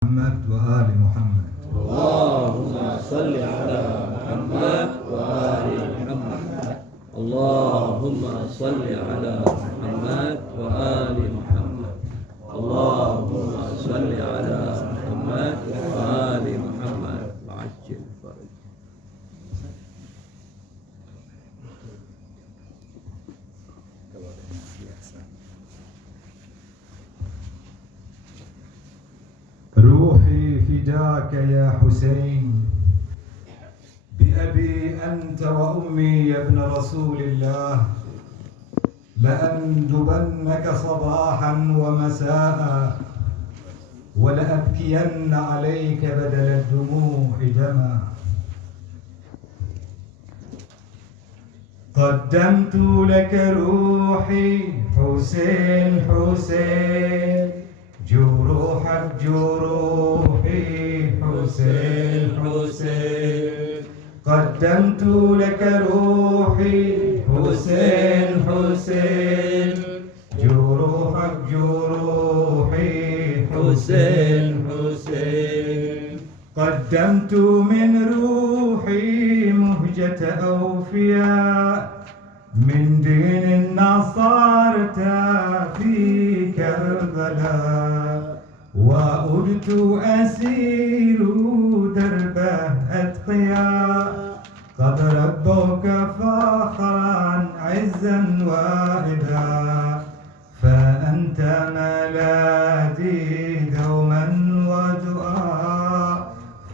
محمد وآل محمد. اللهم صل على محمد وآل محمد. اللهم صل على محمد وآل محمد. اللهم صل على محمد وآل محمد. وعجل فرج. روحي فداك يا حسين، بأبي أنت وأمي يا ابن رسول الله، لأندبنك صباحا ومساء، ولأبكين عليك بدل الدموع دما. قدمت لك روحي حسين حسين، جروحك جروحي حسين حسين. قدمت لك روحي حسين حسين، جروحك جروحي حسين حسين. قدمت من روحي مهجة أوفياء، من دين النصارى في كربلاء، وأردت أسير درب أتقياء، قد ربوك فخرا عزا وإذا، فأنت ملاذي دوما ودعاء،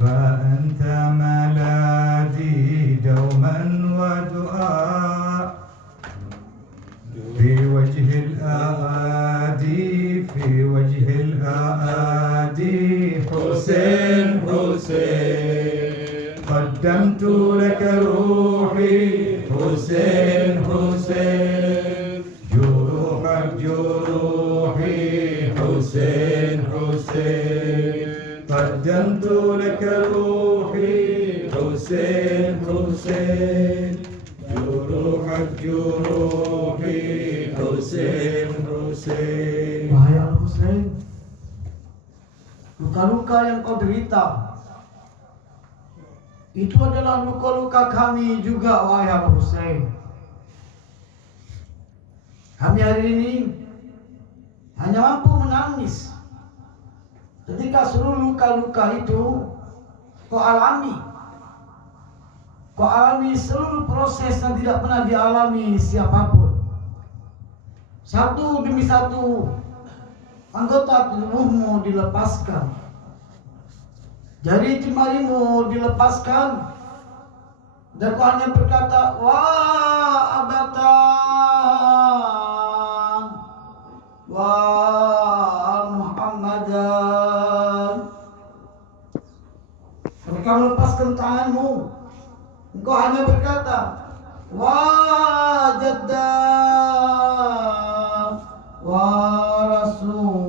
فأنت ملاذي دوما ودعاء. في وجه الأعادي في وجه الأعادي حسين حسين. قدمت لك روحي حسين حسين، جروحك جروحي حسين حسين. قدمت لك روحي حسين حسين، جروحك جروحي حسين حسين. Wahai Al-Husain, luka-luka yang kau derita itu adalah luka-luka kami juga, wahai Al-Husain. Kami hari ini hanya mampu menangis ketika seluruh luka-luka itu kau alami. Kau alami seluruh proses yang tidak pernah dialami siapapun. Satu demi satu anggota tubuhmu dilepaskan, jari jemarimu dilepaskan, dan kau hanya berkata, wah abatan, wah Muhammadan. Mereka melepaskan tanganmu, engkau hanya berkata, wah jaddah, wah Rasulullah.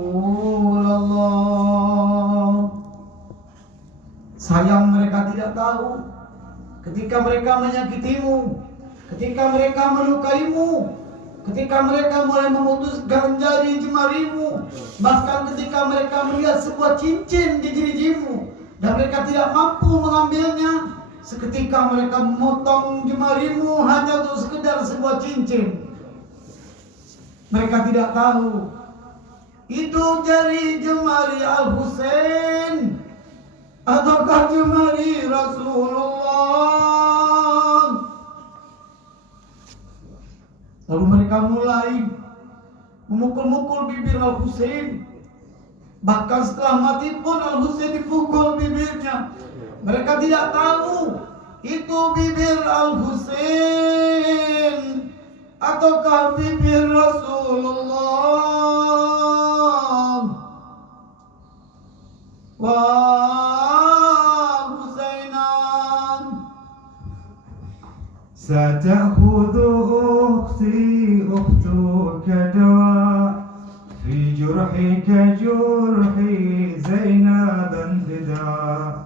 Sayang mereka tidak tahu, ketika mereka menyakitimu, ketika mereka melukaimu, ketika mereka mulai memutuskan jari jemarimu, bahkan ketika mereka melihat sebuah cincin di jari-jarimu dan mereka tidak mampu mengambilnya, seketika mereka memotong jemarimu hanya untuk sekedar sebuah cincin. Mereka tidak tahu itu jari jemari Al-Husain ataukah jemari Rasulullah. Lalu mereka mulai memukul-mukul bibir Al-Husain. Bahkan setelah mati pun Al-Husain dipukul bibirnya. Mereka tidak tahu itu bibir Al-Husain ataukah bibir Rasulullah. Wah Husainan. ستأخذ أختي أختك دواء، في جرحك جرحي زينبا فداء،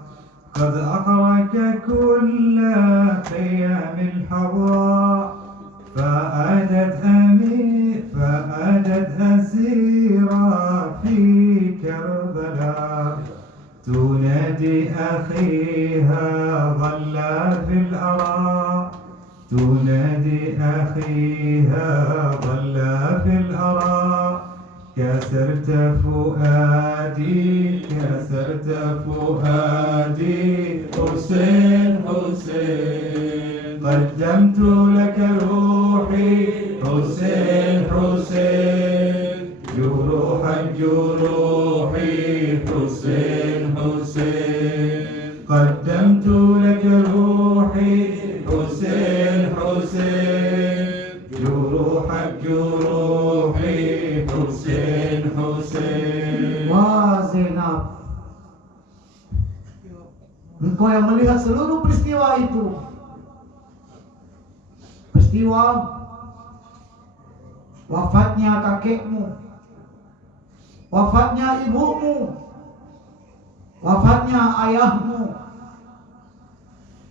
قد أقرك كل خيام الحواء، فأدت أسيرا في كربلاء، تنادي أخيها ظل في الأرى تنادي أخيها ظل في الأرى كسرت فؤادي كسرت فؤادي حسين حسين قدمت لك روحي حسين حسين جروحا جروحي حسين حسين قدمت لك روحي حسين حسين جروحا جروحي حسين حسين. Wah Zainab, engkau yang melihat seluruh peristiwa itu, peristiwa wafatnya kakekmu, wafatnya ibumu, wafatnya ayahmu,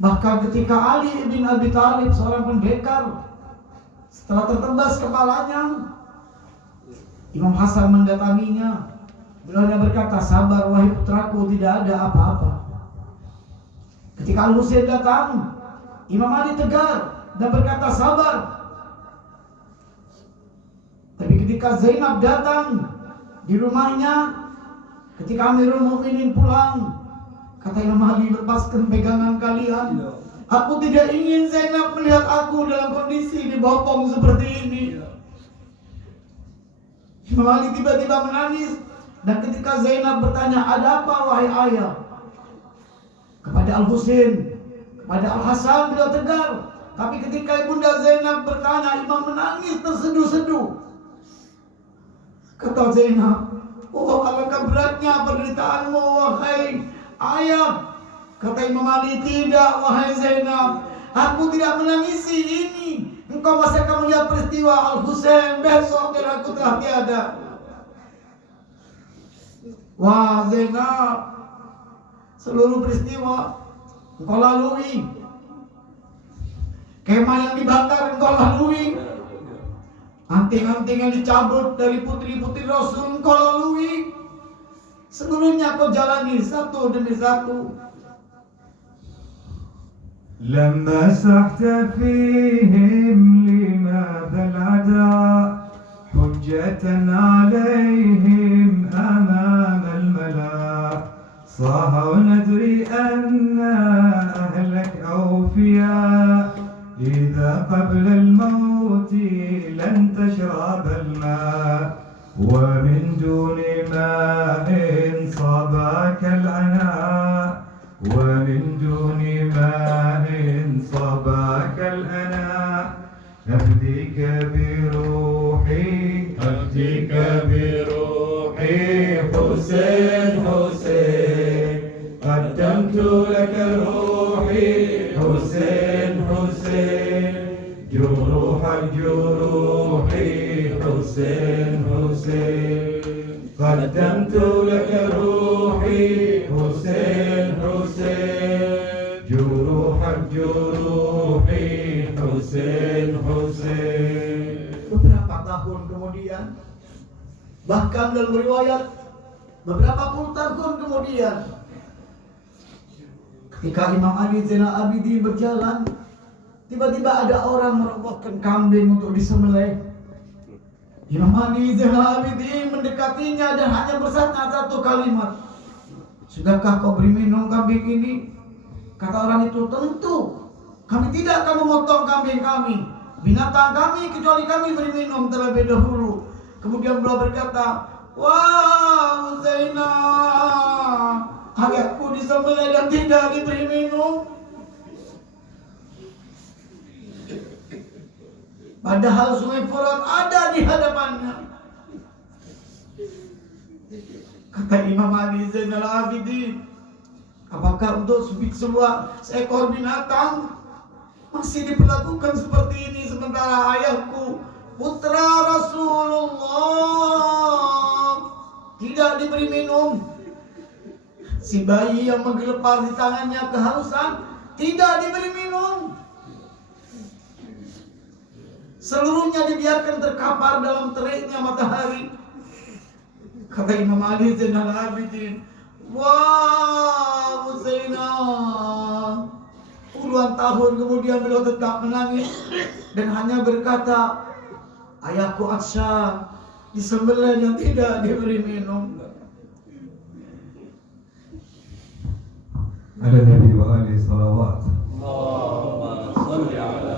bahkan ketika Ali bin Abi Thalib seorang pendekar setelah tertembas kepalanya, Imam Hasan mendatanginya. Beliau berkata, sabar wahai putraku, tidak ada apa-apa. Ketika Al-Husain datang, Imam Ali tegar dan berkata sabar. Tapi ketika Zainab datang di rumahnya, ketika Amirul Mukminin pulang, kata Imam Ali, lepaskan pegangan kalian. Aku tidak ingin Zainab melihat aku dalam kondisi dibopong seperti ini. Imam Ali tiba-tiba menangis. Dan ketika Zainab bertanya, ada apa wahai ayah? Kepada Al-Husain, kepada Al-Hasan beliau tegar. Tapi ketika Ibunda Zainab bertanya, Imam menangis terseduh-seduh. Kata Zainab, oh alangkah beratnya penderitaanmu wahai ayah. Kata Imam Ali, tidak wahai Zainab, aku tidak menangisi ini. Engkau masih akan melihat peristiwa Al-Husain besok dan aku telah tiada. Wah Zainab, seluruh peristiwa engkau lalui. Kemah yang dibakar engkau lalui. Anting-anting yang dicabut dari putri-putri Rasul engkau lalui. Seluruhnya kau jalani satu demi satu. لما سحت فيهم لماذا العداء حجة عليهم أمام الملا صاح وندري أن أهلك أوفياء إذا قبل الموت لن تشرب الماء ومن دون ماء صابك العناء ومن دون ماء صباك الأناء أفديك بروحي أفديك بروحي حسين حسين قدمت لك روحي حسين حسين جروحا جروحي حسين حسين قدمت لك روحي حسين حسين جروحا جروحي حسين حسين. Beberapa tahun kemudian, bahkan dalam riwayat beberapa puluh tahun kemudian, ketika Imam Ali Zainal Abidin berjalan, tiba-tiba ada orang merobohkan kambing untuk disembelih. Imam Ali Zainal Abidin mendekatinya dan hanya bersabda satu kalimat, sudahkah kau beri minum kambing ini? Kata orang itu, tentu kami tidak akan memotong kambing kami, binatang kami, kecuali kami beri minum terlebih dahulu. Kemudian beliau berkata, wah Zainab, ayahku disembelih dan tidak diberi minum. Padahal sungai Furat ada di hadapannya. Kata Imam Ali Zainal Abidin, apakah untuk seekor binatang masih diperlakukan seperti ini, sementara ayahku, putra Rasulullah, tidak diberi minum? Si bayi yang menggelepar di tangannya kehausan tidak diberi minum. Seluruhnya dibiarkan terkapar dalam teriknya matahari. Kata Imam Ali Zainal Abidin, wah puluhan tahun kemudian beliau tetap menangis dan hanya berkata, ayahku Aksa disembelih dan tidak diberi minum. Ada Nabi wa alihi salawat. Allahumma salli ala